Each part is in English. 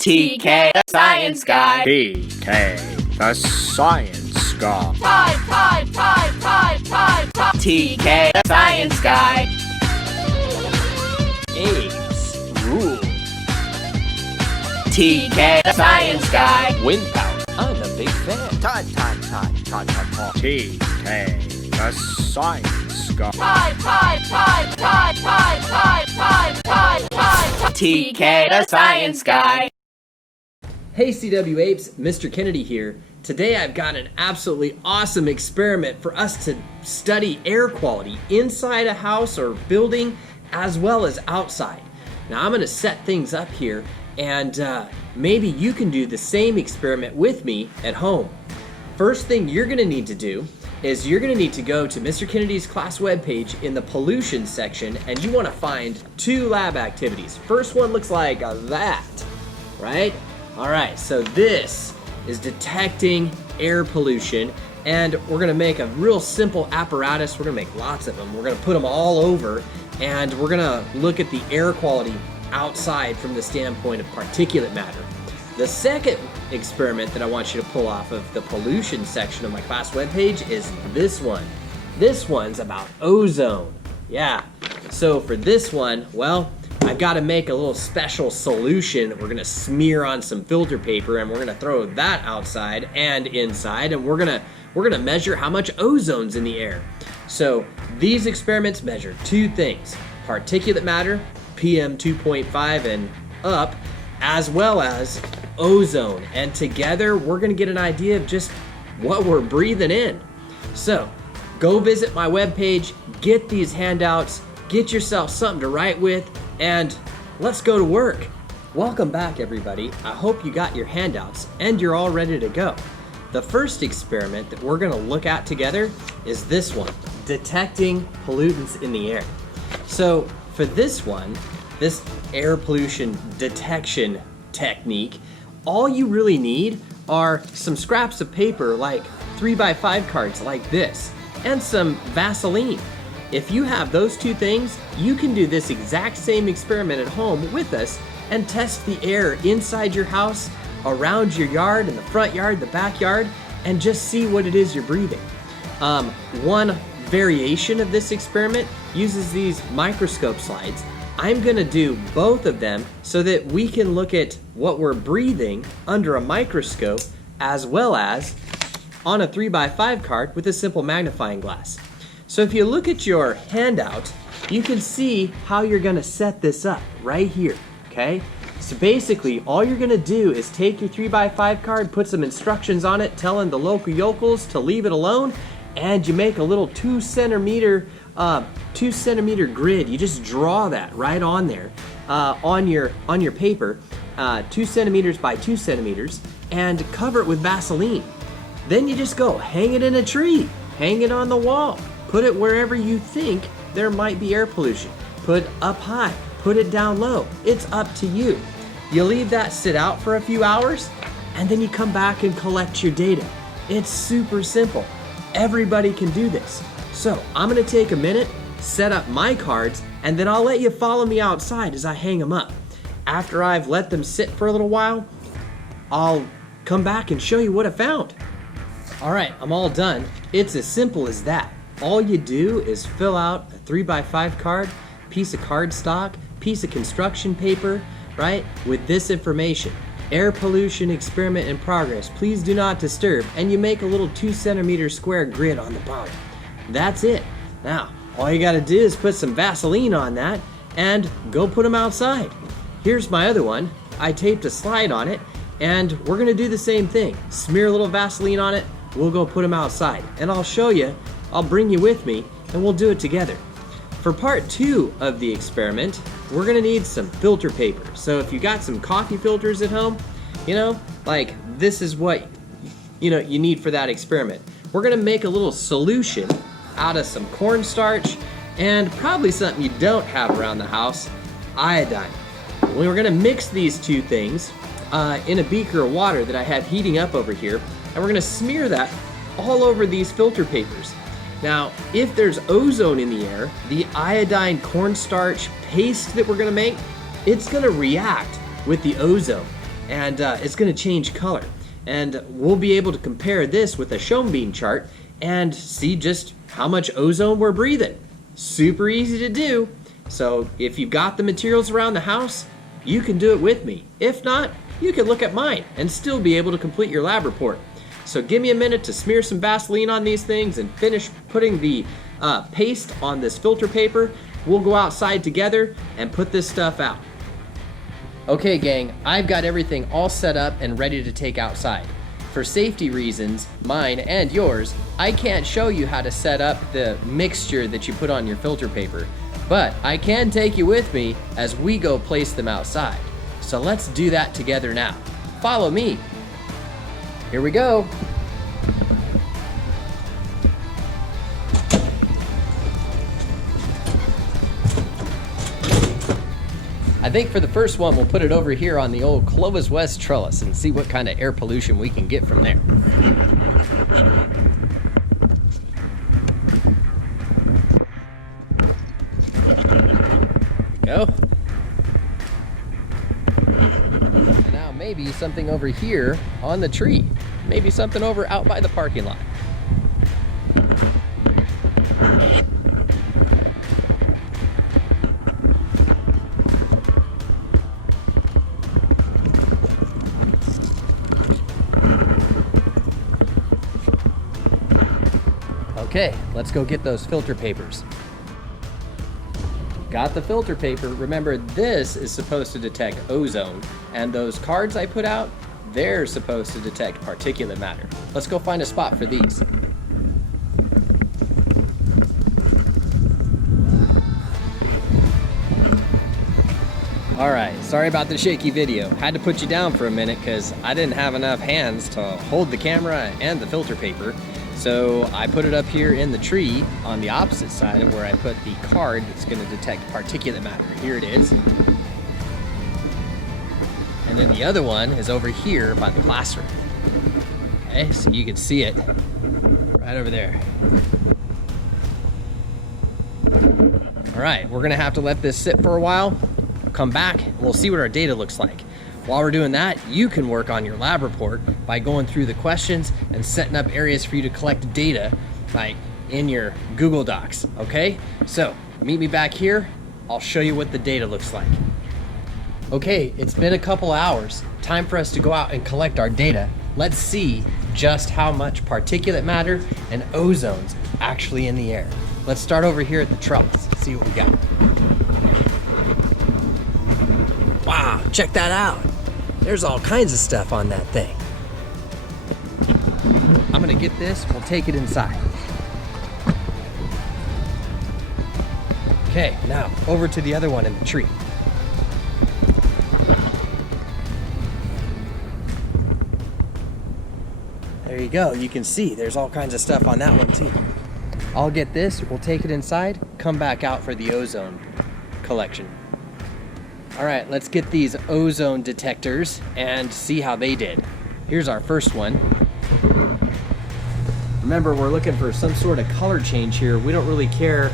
TK, the science guy. TK, the science guy. TK, the science guy. APES rule. TK, the science guy. Wind power, I'm a big fan. TK, the science guy. TK, the science guy. Hey CW Apes, Mr. Kennedy here. Today I've got an absolutely awesome experiment for us to study air quality inside a house or building as well as outside. Now I'm going to set things up here and maybe you can do the same experiment with me at home. First thing you're going to need to do is you're going to need to go to Mr. Kennedy's class webpage in the pollution section, and you want to find two lab activities. First one looks like that, right? Alright, so this is detecting air pollution, and we're going to make a real simple apparatus. We're going to make lots of them. We're going to put them all over, and we're going to look at the air quality outside from the standpoint of particulate matter. The second experiment that I want you to pull off of the pollution section of my class webpage is this one. This one's about ozone. Yeah, so for this one, well, I've got to make a little special solution that we're going to smear on some filter paper, and we're going to throw that outside and inside, and we're going to measure how much ozone's in the air. So these experiments measure two things: particulate matter, PM 2.5 and up, as well as ozone, and together we're going to get an idea of just what we're breathing in. So go visit my webpage, get these handouts, get yourself something to write with, and let's go to work. Welcome back, everybody. I hope you got your handouts and you're all ready to go. The first experiment that we're going to look at together is this one: detecting pollutants in the air. So for this one, this air pollution detection technique, all you really need are some scraps of paper, like 3x5 cards like this, and some Vaseline. If you have those two things, you can do this exact same experiment at home with us and test the air inside your house, around your yard, in the front yard, the backyard, and just see what it is you're breathing. One variation of this experiment uses these microscope slides. I'm going to do both of them so that we can look at what we're breathing under a microscope as well as on a 3x5 card with a simple magnifying glass. So if you look at your handout, you can see how you're going to set this up right here, okay? So basically, all you're going to do is take your 3x5 card, put some instructions on it telling the local yokels to leave it alone, and you make a little 2 centimeter grid. You just draw that right on there on your paper, 2 centimeters by 2 centimeters, and cover it with Vaseline. Then you just go hang it in a tree, hang it on the wall, put it wherever you think there might be air pollution. Put it up high, put it down low. It's up to you. You leave that sit out for a few hours, and then you come back and collect your data. It's super simple. Everybody can do this. So I'm going to take a minute, set up my cards, and then I'll let you follow me outside as I hang them up. After I've let them sit for a little while, I'll come back and show you what I found. All right, I'm all done. It's as simple as that. All you do is fill out a 3x5 card, piece of cardstock, piece of construction paper, right, with this information: air pollution experiment in progress, please do not disturb, and you make a little 2 centimeter square grid on the bottom. That's it. Now, all you gotta do is put some Vaseline on that and go put them outside. Here's my other one. I taped a slide on it, and we're gonna do the same thing. Smear a little Vaseline on it, we'll go put them outside, and I'll show you, I'll bring you with me, and we'll do it together. For part 2 of the experiment, we're gonna need some filter paper. So if you got some coffee filters at home, like this is what you need for that experiment. We're gonna make a little solution out of some cornstarch and probably something you don't have around the house: iodine. We're gonna mix these two things in a beaker of water that I have heating up over here, and we're gonna smear that all over these filter papers. Now, if there's ozone in the air, the iodine cornstarch paste that we're gonna make, it's gonna react with the ozone. and it's going to change color. And we'll be able to compare this with a Schoenbein chart and see just how much ozone we're breathing. Super easy to do. So if you've got the materials around the house, you can do it with me. If not, you can look at mine and still be able to complete your lab report. So give me a minute to smear some Vaseline on these things and finish putting the paste on this filter paper. We'll go outside together and put this stuff out. Okay gang, I've got everything all set up and ready to take outside. For safety reasons, mine and yours, I can't show you how to set up the mixture that you put on your filter paper, but I can take you with me as we go place them outside. So let's do that together now. Follow me. Here we go. I think for the first one, we'll put it over here on the old Clovis West trellis and see what kind of air pollution we can get from there. Go. And now maybe something over here on the tree. Maybe something over out by the parking lot. Okay, let's go get those filter papers. Got the filter paper. Remember, this is supposed to detect ozone, and those cards I put out, they're supposed to detect particulate matter. Let's go find a spot for these. All right, sorry about the shaky video. Had to put you down for a minute because I didn't have enough hands to hold the camera and the filter paper. So I put it up here in the tree on the opposite side of where I put the card that's going to detect particulate matter. Here it is. And then the other one is over here by the classroom. Okay, so you can see it right over there. All right, we're going to have to let this sit for a while. We'll come back and we'll see what our data looks like. While we're doing that, you can work on your lab report by going through the questions and setting up areas for you to collect data like in your Google Docs, okay? So meet me back here. I'll show you what the data looks like. Okay, it's been a couple hours. Time for us to go out and collect our data. Let's see just how much particulate matter and ozone's actually in the air. Let's start over here at the trellis, see what we got. Wow, check that out. There's all kinds of stuff on that thing. I'm gonna get this, we'll take it inside. Okay, now over to the other one in the tree. There you go, you can see there's all kinds of stuff on that one too. I'll get this, we'll take it inside, come back out for the ozone collection. All right, let's get these ozone detectors and see how they did. Here's our first one. Remember, we're looking for some sort of color change here. We don't really care,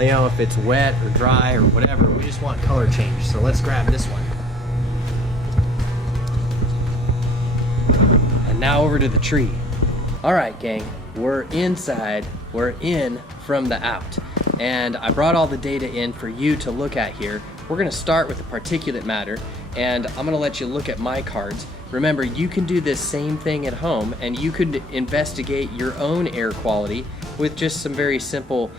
you know, if it's wet or dry or whatever. We just want color change. So let's grab this one. And now over to the tree. All right, gang, we're inside. We're in from the out. And I brought all the data in for you to look at here. We're gonna start with the particulate matter, and I'm gonna let you look at my cards. Remember, you can do this same thing at home, and you could investigate your own air quality with just some very simple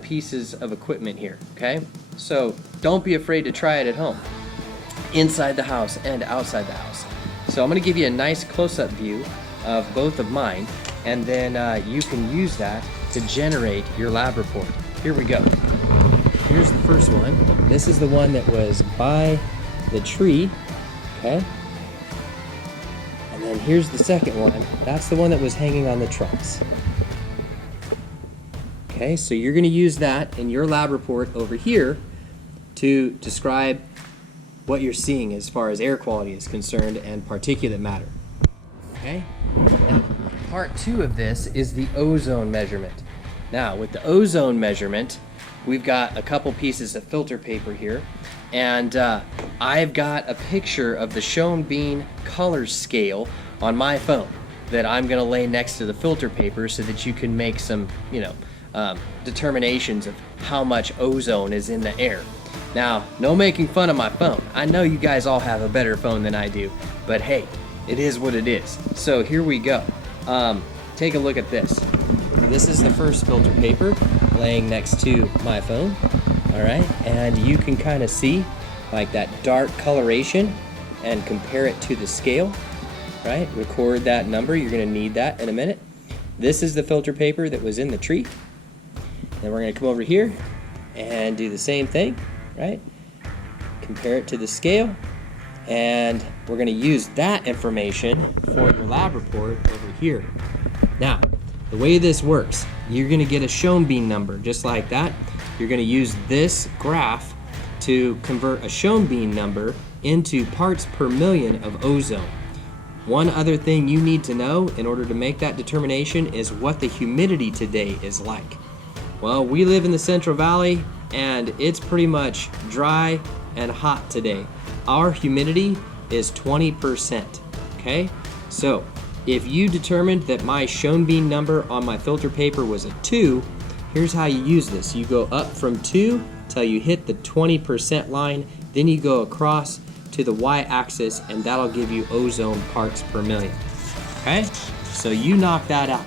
pieces of equipment here, okay? So don't be afraid to try it at home, inside the house and outside the house. So I'm gonna give you a nice close-up view of both of mine, and then you can use that to generate your lab report. Here we go. Here's the first one. This is the one that was by the tree, okay? And then here's the second one. That's the one that was hanging on the trellis. Okay, so you're gonna use that in your lab report over here to describe what you're seeing as far as air quality is concerned and particulate matter. Okay? Now, part 2 of this is the ozone measurement. Now, with the ozone measurement, we've got a couple pieces of filter paper here, And I've got a picture of the Schoenbein color scale on my phone that I'm gonna lay next to the filter paper so that you can make some, determinations of how much ozone is in the air. Now, no making fun of my phone. I know you guys all have a better phone than I do, but hey, it is what it is. So here we go. Take a look at this. This is the first filter paper laying next to my phone. All right, and you can kind of see like that dark coloration and compare it to the scale, right? Record that number, you're gonna need that in a minute. This is the filter paper that was in the tree. Then we're gonna come over here and do the same thing, right? Compare it to the scale, and we're gonna use that information for your lab report over here. Now, the way this works, you're gonna get a Schoenbein number just like that. You're gonna use this graph to convert a Schoenbein number into parts per million of ozone. One other thing you need to know in order to make that determination is what the humidity today is like. Well, we live in the Central Valley and it's pretty much dry and hot today. Our humidity is 20%, okay? So if you determined that my Schoenbein number on my filter paper was a 2, here's how you use this. You go up from 2 till you hit the 20% line, then you go across to the y-axis, and that'll give you ozone parts per million. Okay? So you knock that out.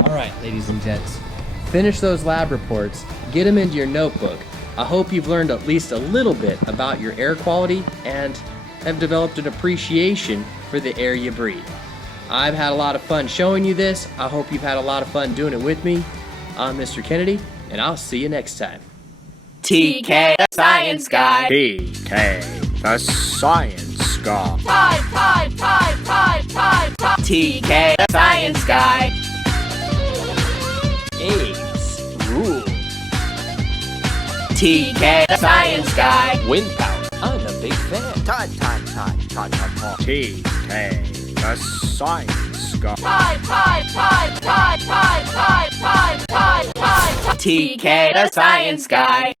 All right, ladies and gents, finish those lab reports, get them into your notebook. I hope you've learned at least a little bit about your air quality and have developed an appreciation for the air you breathe. I've had a lot of fun showing you this. I hope you've had a lot of fun doing it with me. I'm Mr. Kennedy, and I'll see you next time. TK, the science guy. TK, the science guy. TK, the science guy. APES rule. TK, the science guy. Wind power. I'm a big fan. TK, the science guy. TK, the science guy.